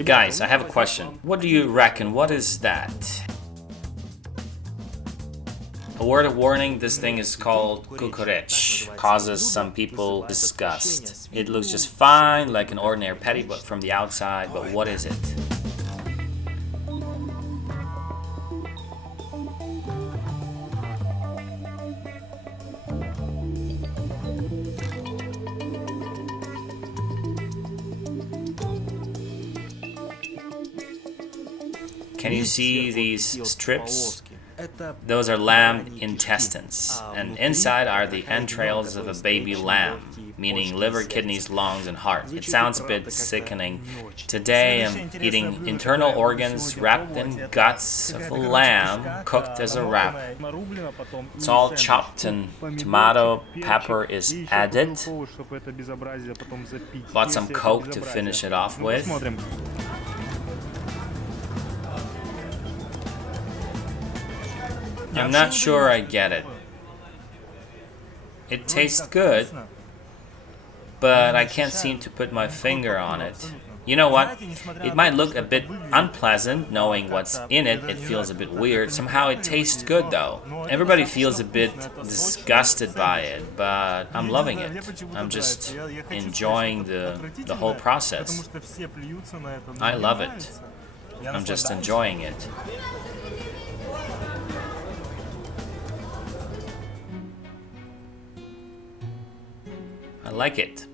Guys, I have a question. What do you reckon? What is that? A word of warning, this thing is called Kokorech. Causes some people disgust. It looks just fine, like an ordinary patty, but from the outside, but what is it? Can you see these strips? Those are lamb intestines, and inside are the entrails of a baby lamb, meaning liver, kidneys, lungs, and heart. It sounds a bit sickening. Today I'm eating internal organs wrapped in guts of a lamb, cooked as a wrap. It's all chopped, and tomato, pepper is added. Bought some Coke to finish it off with. I'm not sure I get it. It tastes good, but I can't seem to put my finger on it. You know what? It might look a bit unpleasant knowing what's in it. It feels a bit weird. Somehow it tastes good though. Everybody feels a bit disgusted by it, but I'm loving it. I'm just enjoying the whole process. I love it. I'm just enjoying it. I like it.